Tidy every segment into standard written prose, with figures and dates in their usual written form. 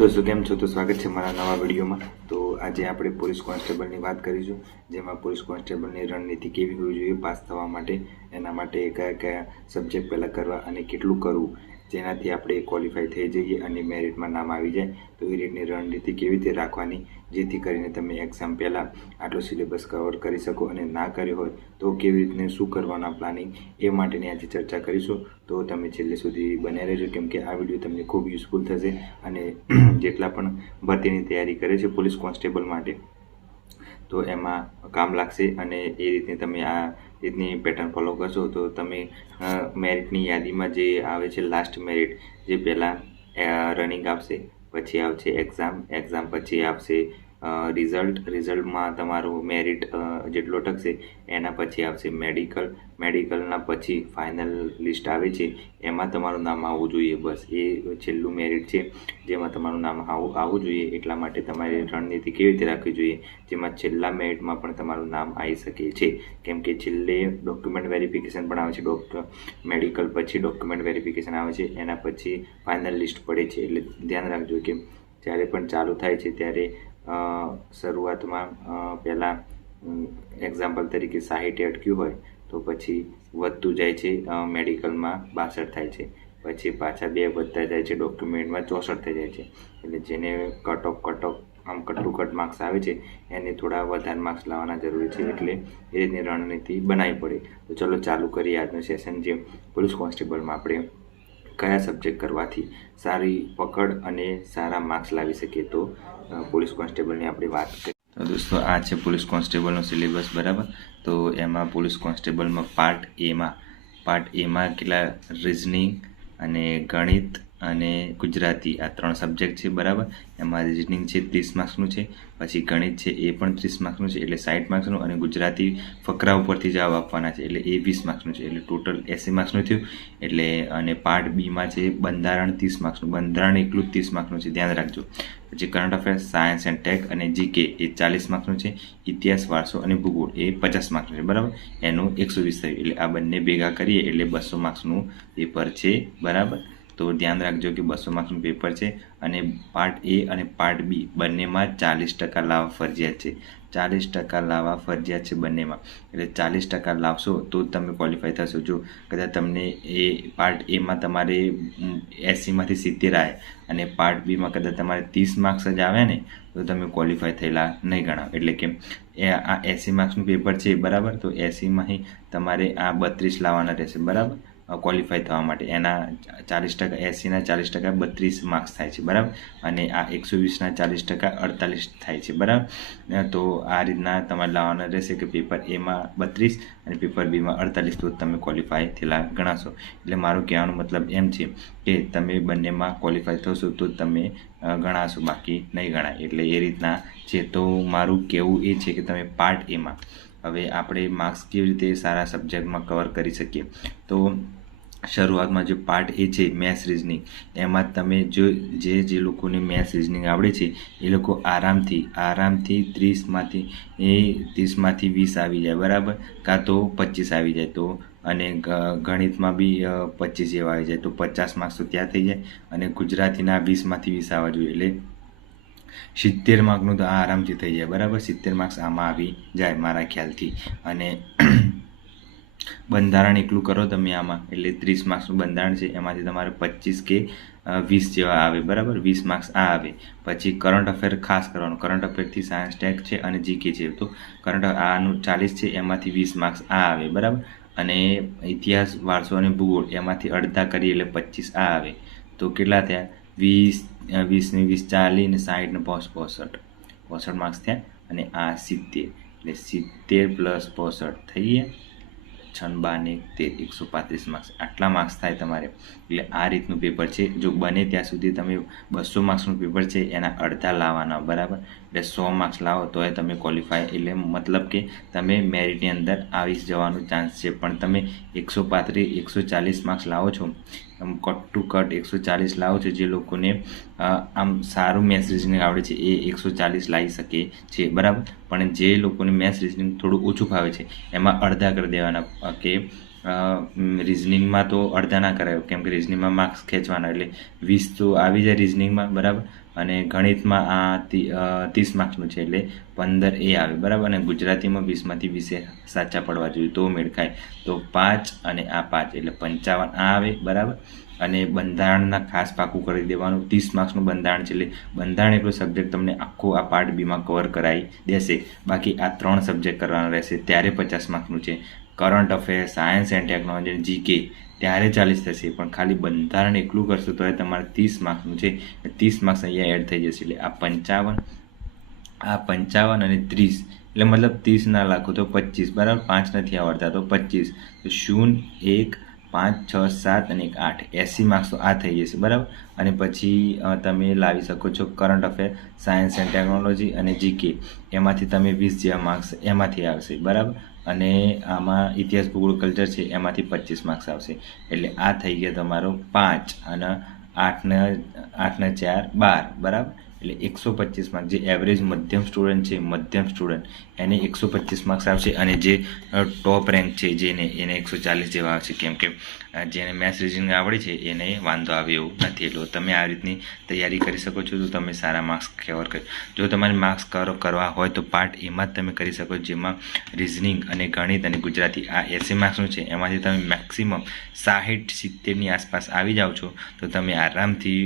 दोस्तों केम छो। तो स्वागत है मारा नवा विडियो में। तो आज आप पोलीस कोन्स्टेबल की बात करीशुं, जेमां पोलीस कोन्स्टेबल की रणनीति केवी होवी जोईए पास थवा माटे, एना माटे कया कया सब्जेक्ट पहला करवा अने केटलुं करवुं जेनाथी आपणे क्वॉलिफाई थई जईए अने मेरिट में नाम आवी जाए। तो ए रीतनी रणनीति केवी रीते राखवानी जेथी करीने तमे एक्जाम पहला आटलो सिलेबस कवर करी सको अने ना कर्यो होय तो केवी रीतने शुं करवाना प्लानिंग ए माटेनी आज चर्चा करीशुं। तो तमे छेल्ले सुधी बन्या रहेजो केम के आ विडियो तमने खूब यूजफुल थशे अने जेटला पण भरतीनी तैयारी करे छे पोलीस कोन्स्टेबल माटे तो एमां काम लागशे। अने ए रीतनी तमे आ रीतनी पेटर्न फॉलो करशो तो तमे मेरिटनी यादीमां जे आवे छे लास्ट मेरिट जे पहेला रनिंग आवशे, पछी आवशे एक्जाम पछी आवशे रिजल्ट में तमारू मेरिट जेटलो टकशे एना पछी आवशे मेडिकलना पछी फाइनल लिस्ट आवे छे एमां तमारू नाम आववुं जोईए। बस ए छेल्लुं मेरिट छे जेमां तमारू नाम आववुं जोईए। एटला माटे तमारी रणनीति केवी रीते राखवी जोईए जेमां छेल्ला मेरिटमां पण तमारू नाम आई शके छे, केम के छेल्ले डॉक्युमेंट वेरिफिकेशन पण आवे छे। मेडिकल पछी डॉक्युमेंट वेरिफिकेशन आवे छे एना पछी फाइनल लिस्ट पड़े छे। एटले ध्यान राखजो के ज्यारे पण चालू थाय छे त्यारे शुरुआत में पहला एक्जाम्पल तरीके 60 अटक्यू होय तो पछी वधतुं जाय छे, मेडिकल में 62 थाय छे, पछी पाछा 2 वधता जाय छे, डॉक्युमेंट में 64 थई जाय छे। एटले जेने कट ऑफ आम कट टू कट मार्क्स आवे छे एने थोड़ा वधारे मार्क्स लाववाना जरूरी छे। एटले ए रीतनी रणनीति बनावी पड़े। तो चलो चालू करीए आजनुं सेशन जे पोलीस कोन्स्टेबल में आपणे कया सब्जेक्ट करवाथी सारी पकड़ अने सारा मार्क्स लावी सकीए। तो पोलीस कोन्स्टेबल अपनी बात करें तो दोस्तों आ है पोलीस कोन्स्टेबल सिलेबस बराबर। तो एमां पोलीस कोन्स्टेबल में पार्ट ए में केटला रीजनिंग अने गणित अने गुजराती आ 3 सब्जेक्ट है बराबर। एमां रीजनिंग है 30 मार्क्सनुं छे, पछी गणित है ए पण 30 मार्क्सनुं छे एटले 60 मार्क्सनुं अने गुजराती फकरा उपरथी जवाब आपवाना छे एटले ए 20 मार्क्सनुं छे एटले टोटल 80 मार्क्सनुं थयुं। एटले अने पार्ट बी में छे बंधारण 30 मार्क्सनुं, बंधारण एकलुं 30 मार्क्सनुं छे, ध्यान राखजो। पछी current affairs science and tech अने जीके ए 40 मार्क्सनुं छे, इतिहास वारसो अने भूगोळ ए 50 मार्क्सनुं छे बराबर। एनुं 120 थयुं एटले आ बंने भेगा करीए एटले 200 मार्क्सनुं पेपर छे बराबर। तो ध्यान राखजो कि 200 मार्क्सनुं पेपर है अने पार्ट ए अने पार्ट बी बंने में 40% लावा फरजियात है। 40% लावा फरजियात है बंने में, एटले 40% लावशो तो तमे क्वॉलिफाई थशो। जो कदाच तमने ए पार्ट ए में तमारे 80 मांथी 70 आए अने पार्ट बी में कदाच तमारे 30 मार्क्स ज आवे ने तो तमे क्वॉलिफाई थयेला नहीं गणाव। एटले के आ 80 मार्क्सनुं पेपर है बराबर। तो 80 में तमारे आ 32 लावाना रहेशे बराबर क्वॉलिफाई थवा माटे। एना 40% 80 ना 40% 32 मार्क्स थाय छे बराबर अने आ 120 ना 40% 48 थाय छे बराबर। तो आ रीतना तमारे लाववाना रहेशे के पेपर ए में 32 अने पेपर बी में 48 तो तमे क्वॉलिफाई थेला गणाशो। एटले मारो कहेवानो मतलब एम छे के तमे बंने में क्वॉलिफाई थशो तो तमे गणाशो, बाकी नहीं गणाय। एटले ए रीतना छे। तो मारुं कहेवुं ए छे के तमे पार्ट ए में हवे आपणे मार्क्स केवी रीते सारा सब्जेक्ट में कवर करी सकीए। तो शुरुआत में जो पार्ट ए है मैथ्स रीजनिंग एमां तमे जो जे लोकोने मैथ्स रीजनिंग आवड़े छे ए लोको आरामथी 30 मांथी 20 आवी जाए बराबर, का तो 25 आवी जाए। तो अने गणित में भी 25 जेवा आई जाए तो 50 मार्क्स तो त्यां थई जाए अने गुजरातीना 20 मांथी 20 आवा जोईए एटले 70 मार्क्सनुं तो आरामथी थई जाए बराबर। 70 मार्क्स आमां आवी जाए मारा ख्यालथी। अने बंधारण एकलू करो तमे आमां एटले 30 मार्क्सनुं बंधारण छे एमांथी तमारे 25 के 20 जेवा आवे बराबर। 20 मार्क्स आ आवे। पछी करंट अफेर खास करवानुं, करंट अफेर थी सायन्स टेक छे अने जीके छे तो करंट आनुं 40 छे एमांथी 20 मार्क्स आ आवे बराबर। अने इतिहास वारसो अने भूगोळ एमांथी अर्धा करीए एटले 25 आ आवे। तो केटला थया 20 ने 20 40 ने 60 ने 65 मार्क्स थया अने आ 70 एटले 70 प्लस 65 थई गया 6 12 13 135 मार्क्स आटला मार्क्स थाय तमारे। एटले आ रीतनुं पेपर छे। जो बने त्यां सुधी तमे 200 मार्क्सनुं पेपर छे एना अर्धा लाववाना बराबर। एटले 100 मार्क्स लावो तोय तमे क्वॉलिफाई एटले मतलब के तमे मेरिटनी अंदर आवी जवानो चांस छे। पण तमे 135 140 मार्क्स लावो छो कट टू कट 140 लावो छो जे लोकोने आम सारू मैथ्स रीजनिंग आवड़े छे ए 140 लाई सके छे बराबर। पण जे लोकोने मैथ्स रीजनिंग थोड़ुं ओछुं फावे छे एमां अर्धा कर देवाना के રિઝનિંગમાં તો અડધા ના કરાય, કેમ કે રિઝનિંગમાં માર્ક્સ ખેંચવાના, એટલે 20 તો આવી જાય રિઝનિંગમાં, બરાબર. અને ગણિતમાં આ 30 માર્ક્સનું છે એટલે 15 એ આવે, બરાબર. અને ગુજરાતીમાં 20માંથી 20 સાચા પડવા જોઈએ તો મેળ ખાય. તો 5 અને આ 5 એટલે 55 આ આવે, બરાબર. અને બંધારણના ખાસ પાકું કરી દેવાનું. 30 માર્ક્સનું બંધારણ છે, એટલે બંધારણ એટલો સબ્જેક્ટ તમને આખો આ પાર્ટ બીમાં કવર કરાવી દેશે. બાકી આ 3 સબ્જેક્ટ કરવાના રહેશે, ત્યારે 50 માર્ક્સનું છે. Current affair, science and technology, GK ત્યારે 40 થશે. પણ ખાલી બંધારણ એટલું કરશો તો તમારે 30 માર્ક્સનું છે. 30 માર્ક્સ અહીંયા એડ થઈ જશે, એટલે આ 55 અને 30, એટલે મતલબ 30 ના લાખો તો 25, બરાબર. 5 નથી આવડતા તો 25, તો 0, 1, 5, 6, 7 અને 1, 8, 80 માર્ક્સ તો આ થઈ જશે, બરાબર. અને પછી તમે લાવી શકો છો current affair, science and technology અને જીકે, એમાંથી તમે 20 જેવા માર્ક્સ એમાંથી આવશે, બરાબર. અને આમાં ઇતિહાસ, ભૂગોળ, કલ્ચર છે એમાંથી 25 માર્ક્સ આવશે. એટલે આ થઈ ગયા તમારો 5 અને 8 ને 4 12, બરાબર. એટલે 125 માર્ક્સ. જે એવરેજ મધ્યમ સ્ટુડન્ટ છે, મધ્યમ સ્ટુડન્ટ, એને 125 માર્ક્સ આવશે. અને જે ટોપ રેન્ક છે એને 140 જેવા આવશે, કેમ કે જેને મેથ્સ રીઝનિંગ આવડે છે એને વાંધો આવે એવું નથી. એટલે તમે આ રીતની તૈયારી કરી શકો છો, તો તમે સારા માર્ક્સ કવર કરી. જો તમારે માર્ક્સ કવર કરવા હોય તો પાર્ટ એમાં જ તમે કરી શકો, જેમાં રિઝનિંગ અને ગણિત અને ગુજરાતી આ 80 માર્ક્સનું છે. એમાંથી તમે મેક્સિમમ 60-70ની આસપાસ આવી જાઓ છો તો તમે આરામથી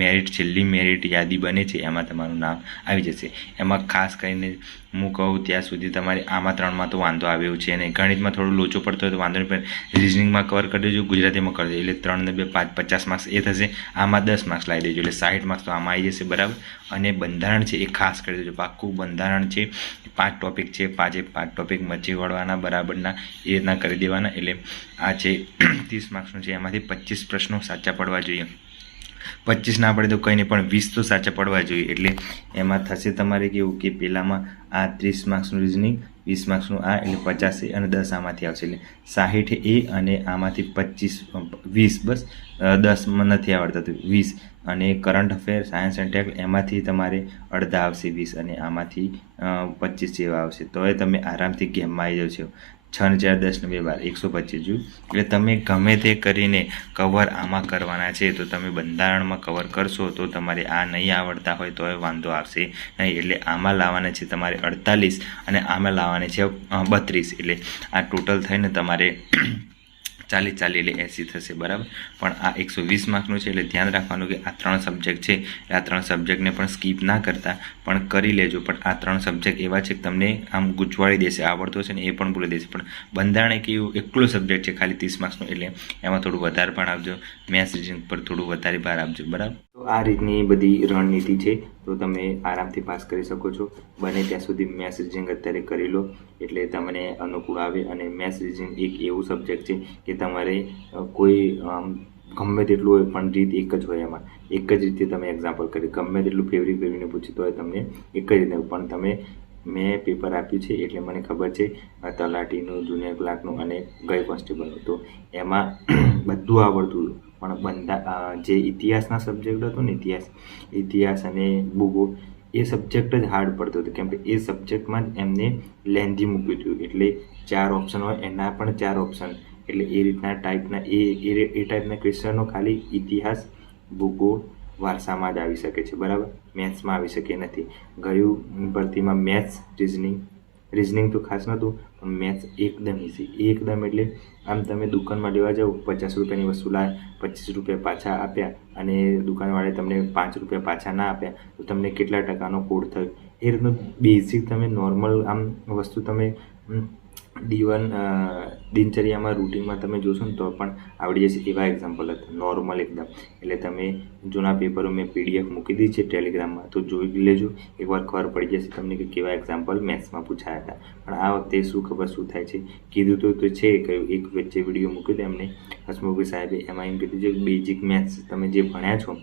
મેરિટ, છેલ્લી મેરિટ યાદી બને છે એમાં તમારું નામ આવી જશે. એમાં ખાસ કરીને હું કહું ત્યાં સુધી તમારે આમાં 3માં તો વાંધો આવે એવું છે, અને ગણિતમાં થોડું લોચો પડતો હોય તો વાંધો નહીં, પણ રિઝનિંગમાં કવર કરી દેજો, ગુજરાતીમાં કરી દેજો, એટલે 3 ને 2 5 50 માર્ક્સ એ થશે. આમાં 10 માર્ક્સ લાવી દેજો, એટલે 60 માર્ક્સ તો આમાં આવી જશે, બરાબર. અને બંધારણ છે એ ખાસ કરી દેજો, પાક્કું બંધારણ છે. 5 ટોપિક છે, 5 ટોપિક મચી વળવાના, બરાબરના, એ રીતના કરી દેવાના. એટલે આ છે 30 માર્ક્સનું છે, એમાંથી 25 પ્રશ્નો સાચા પડવા જોઈએ. 25 ના પડે તો કંઈ નહીં, પણ 20 તો સાચા પડવા જોઈએ. એટલે એમાં થશે તમારે કેવું કે પહેલામાં આ 30 માર્ક્સનું રિઝનિંગ, 20 માર્ક્સનું આ, એટલે 50 અને 10 આમાંથી આવશે, એટલે 60 એ, અને આમાંથી 25 20, બસ 10માં નથી આવડતા તો 20. અને current affair, science and tech એમાંથી તમારે અડધા આવશે 20, અને આમાંથી 25 જેવા આવશે. તો એ તમે આરામથી ગેમમાં આવી જાઓ છો. 6 ને 4 10 ને 2 12, 125 જો. એટલે તમે ગમે તે કરીને કવર આમાં કરવાના છે, તો તમે બંધારણમાં કવર કરશો તો તમારે આ નહીં આવડતા હોય તો વાંધો આવશે નહીં. એટલે આમાં લાવવાના છે તમારે 48, અને આમાં લાવવાના છે 32, એટલે આ ટોટલ થઈને તમારે 40 એટલે 80 થશે, બરાબર. પણ આ 120 માર્કનું છે, એટલે ધ્યાન રાખવાનું કે આ 3 સબ્જેક્ટ છે, આ 3 સબ્જેક્ટને પણ સ્કીપ ના કરતા, પણ કરી લેજો. પણ આ 3 સબ્જેક્ટ એવા છે કે તમને આમ ગૂંચવાડી દેશે, આવડતો છે ને એ પણ ભૂલી દેશે. પણ બંધારણ એક એવું એકલો સબ્જેક્ટ છે ખાલી 30 માર્ક્સનું, એટલે એમાં થોડું વધારે પણ આપજો, મેથ્સ રીઝનિંગ પર થોડું વધારે ભાર આપજો, બરાબર. તો આ રીતની બધી રણનીતિ છે, તો તમે આરામથી પાસ કરી શકો છો. બને ત્યાં સુધી મેથ્સ રીઝનિંગ અત્યારે કરી લો, એટલે તમને અનુકૂળ આવે. અને મેથ્સ રીઝનિંગ એક એવું સબ્જેક્ટ છે કે તમારે કોઈ ગમે તેટલું હોય પણ રીત એક જ હોય, એમાં એક જ રીતે તમે એક્ઝામ્પલ કરી, ગમે તેટલું ફેરવીને પૂછ્યું તો હોય તમને એક જ રીતે. પણ મેં પેપર આપ્યું છે એટલે મને ખબર છે, તલાટીનું, જુનિયર ક્લાર્કનું અને ગઈ કોન્સ્ટેબલનું, તો એમાં બધું આવડતું. પણ જે ઇતિહાસના સબ્જેક્ટ હતો ને, ઇતિહાસ અને ભૂગોળ, એ સબ્જેક્ટ જ હાર્ડ પડતો હતો, કેમ કે એ સબ્જેક્ટમાં જ એમને લેન્ધી મૂક્યું હતું. એટલે 4 ઓપ્શન હોય, એના પણ 4 ઓપ્શન, એટલે એ રીતના ટાઈપના એ ટાઈપના ક્વેશ્ચનો ખાલી ઇતિહાસ, ભૂગોળ, વારસામાં જ આવી શકે છે, બરાબર. મેથ્સમાં આવી શકે નથી. ગયું ભરતીમાં મેથ્સ, રિઝનિંગ તો ખાસ નહોતું, પણ મેથ્સ એકદમ ઇઝી, એકદમ. એટલે આમ તમે દુકાનમાં લેવા જાઓ, 50 રૂપિયાની વસ્તુ લાવે, 25 રૂપિયા પાછા આપ્યા, અને દુકાનવાળાએ તમને 5 રૂપિયા પાછા ના આપ્યા, તો તમને કેટલા ટકાનો કોડ થયો. એ રીતનું બેઝિક તમે નોર્મલ આમ વસ્તુ તમે દિનચર્યામાં, રૂટીનમાં તમે જોશો ને તો પણ આવડી જશે. એવા એક્ઝામ્પલ હતા, નોર્મલ એકદમ. એટલે તમે જૂના પેપરો મેં PDF મૂકી દીધી છે ટેલિગ્રામમાં, તો જોઈ લેજો, એકવાર ખબર પડી જશે તમને કે કેવા એક્ઝામ્પલ મેથ્સમાં પૂછાયા હતા. પણ આ વખતે શું થાય છે, કીધું તો છે કે એક વચ્ચે વિડીયો મૂક્યો હતો એમને, હસમુખભાઈ સાહેબે, એમાં એમ કીધું છે કે બેઝિક મેથ્સ તમે જે ભણ્યા છો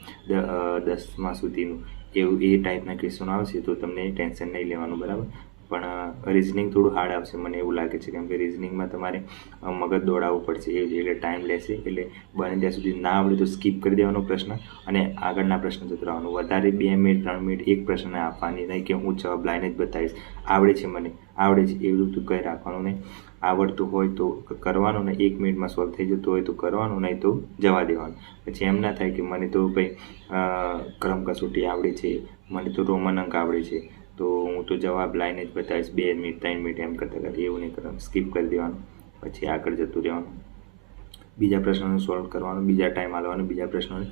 10મા સુધીનું, એ ટાઈપના ક્વેશ્ચન આવશે, તો તમને ટેન્શન નહીં લેવાનું, બરાબર. પણ રિઝનિંગ થોડું હાર્ડ આવશે મને એવું લાગે છે, કેમ કે રિઝનિંગમાં તમારે મગજ દોડાવવું પડશે એટલે ટાઈમ લેશે. એટલે બને ત્યાં સુધી ના આવડે તો સ્કીપ કરી દેવાનો પ્રશ્ન અને આગળના પ્રશ્ન જતું રહેવાનું. વધારે 2 મિનિટ 3 મિનિટ એક પ્રશ્નને આપવાની નહીં કે હું જવાબ લાઈને જ બતાવીશ, આવડે છે મને આવડે છે એવું તો કંઈ રાખવાનું નહીં. આવડતું હોય તો કરવાનું ને 1 મિનિટમાં સોલ્વ થઈ જતું હોય તો કરવાનું, નહીં તો જવા દેવાનું. પછી એમ ના થાય કે મને તો ભાઈ ક્રમ કસોટી આવડે છે, મને તો રોમન અંક આવડે છે, તો હું તો જવાબ લાઈને જ બતાવીશ 2 મિનિટ 3 મિનિટ એમ કરતાં કરતાં. એવું નહીં કરવાનું, સ્કીપ કરી દેવાનું, પછી આગળ જતું રહેવાનું. બીજા પ્રશ્નોને સોલ્વ કરવાનું, બીજા ટાઈમ આલવાનું, બીજા પ્રશ્નોને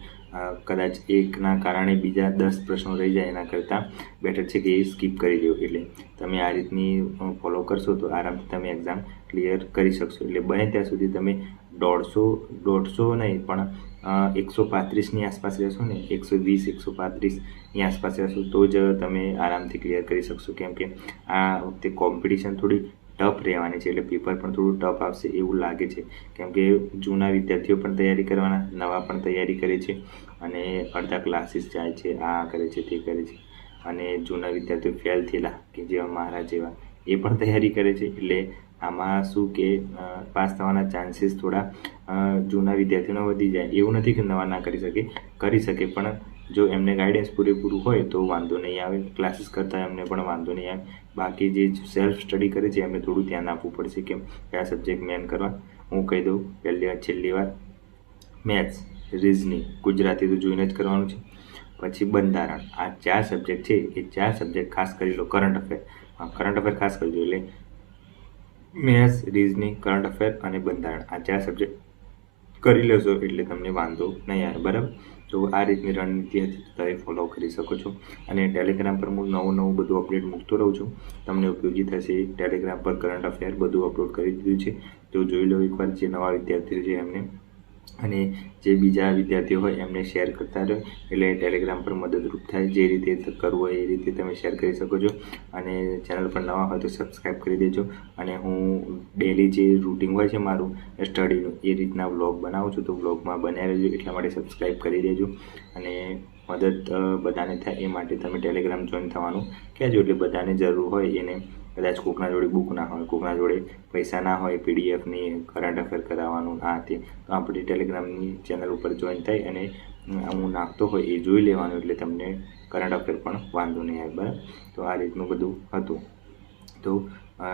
કદાચ એકના કારણે બીજા 10 પ્રશ્નો રહી જાય એના કરતાં બેટર છે કે એ સ્કીપ કરી દો. એટલે તમે આ રીતની ફોલો કરશો તો આરામથી તમે એક્ઝામ ક્લિયર કરી શકશો. એટલે બને ત્યાં સુધી તમે 150 નહીં પણ 135ની આસપાસ રહેશો ને, 120 135ની આસપાસ રહેશો તો જ તમે આરામથી ક્લિયર કરી શકશો. કેમ કે આ વખતે કોમ્પિટિશન થોડી ટફ રહેવાની છે, એટલે પેપર પણ થોડું ટફ આવશે એવું લાગે છે. કેમ કે જૂના વિદ્યાર્થીઓ પણ તૈયારી કરવાના, નવા પણ તૈયારી કરે છે, અને અડધા ક્લાસીસ જાય છે, આ કરે છે તે કરે છે, અને જૂના વિદ્યાર્થીઓ ફેલ થયેલા કે જેવા મારા જેવા એ પણ તૈયારી કરે છે. એટલે આમાં શું કે પાસ થવાના ચાન્સીસ થોડા જૂના વિદ્યાર્થીઓને વધી જાય. એવું નથી કે નવા ના કરી શકે પણ જો એમને ગાઈડન્સ પૂરેપૂરું હોય તો વાંધો નહીં આવે, ક્લાસીસ કરતાં એમને પણ વાંધો નહીં આવે. બાકી જે સેલ્ફ સ્ટડી કરે છે એમને થોડું ધ્યાન આપવું પડશે કે કયા સબ્જેક્ટ મેન કરવા. હું કહી દઉં છેલ્લી વાર, મેથ્સ, રિઝનિંગ, ગુજરાતી તો જોઈને જ કરવાનું છે, પછી બંધારણ. આ 4 સબ્જેક્ટ છે એ 4 સબ્જેક્ટ ખાસ કરી લો. કરંટ અફેર ખાસ કરજો. એટલે મેથ્સ, રિઝનિંગ, કરંટ અફેર અને બંધારણ આ 4 સબ્જેક્ટ કરી લેશો એટલે તમને વાંધો નહીં આવે. બરાબર, તો આ રીતની રણનીતિ હતી, તમે ફોલો કરી શકો છો. અને ટેલિગ્રામ પર હું નવું બધું અપડેટ મૂકતો રહું છું, તમને ઉપયોગી થશે. ટેલિગ્રામ પર કરંટ અફેર બધું અપલોડ કરી દીધું છે, તો જોઈ લો એકવાર. જે નવા વિદ્યાર્થીઓ છે એમને, અને જે બીજા વિદ્યાર્થીઓ હોય એમને શેર કરતા રહો, એટલે ટેલિગ્રામ પર મદદરૂપ થાય. જે રીતે કરવું હોય એ રીતે તમે શેર કરી શકો છો. અને ચેનલ પર નવા હોય તો સબસ્ક્રાઈબ કરી દેજો. અને હું ડેલી જે રૂટિન હોય છે મારું સ્ટડીનું એ રીતના વ્લોગ બનાવું છું, તો વ્લોગમાં બન્યા રહેજો. એટલા માટે સબસ્ક્રાઈબ કરી દેજો. અને મદદ બધાને થાય એ માટે તમે ટેલિગ્રામ જોઈન થવાનું કહેજો. એટલે બધાને જરૂર હોય એને, કદાચ કોકના જોડે બુક ના હોય, કોકના જોડે પૈસા ના હોય પીડીએફની કરંટ અફેર કરાવવાનું આ તે, તો આપણી ટેલિગ્રામની ચેનલ ઉપર જોઈન થઈ અને હું નાખતો હોય એ જોઈ લેવાનું. એટલે તમને કરંટ અફેર પણ વાંધો નહીં આવે. બરાબર, તો આ રીતનું બધું હતું. તો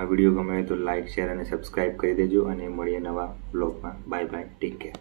વિડીયો ગમે તો લાઇક, શેર અને સબસ્ક્રાઈબ કરી દેજો. અને મળીએ નવા બ્લોગમાં. Bye bye, take care.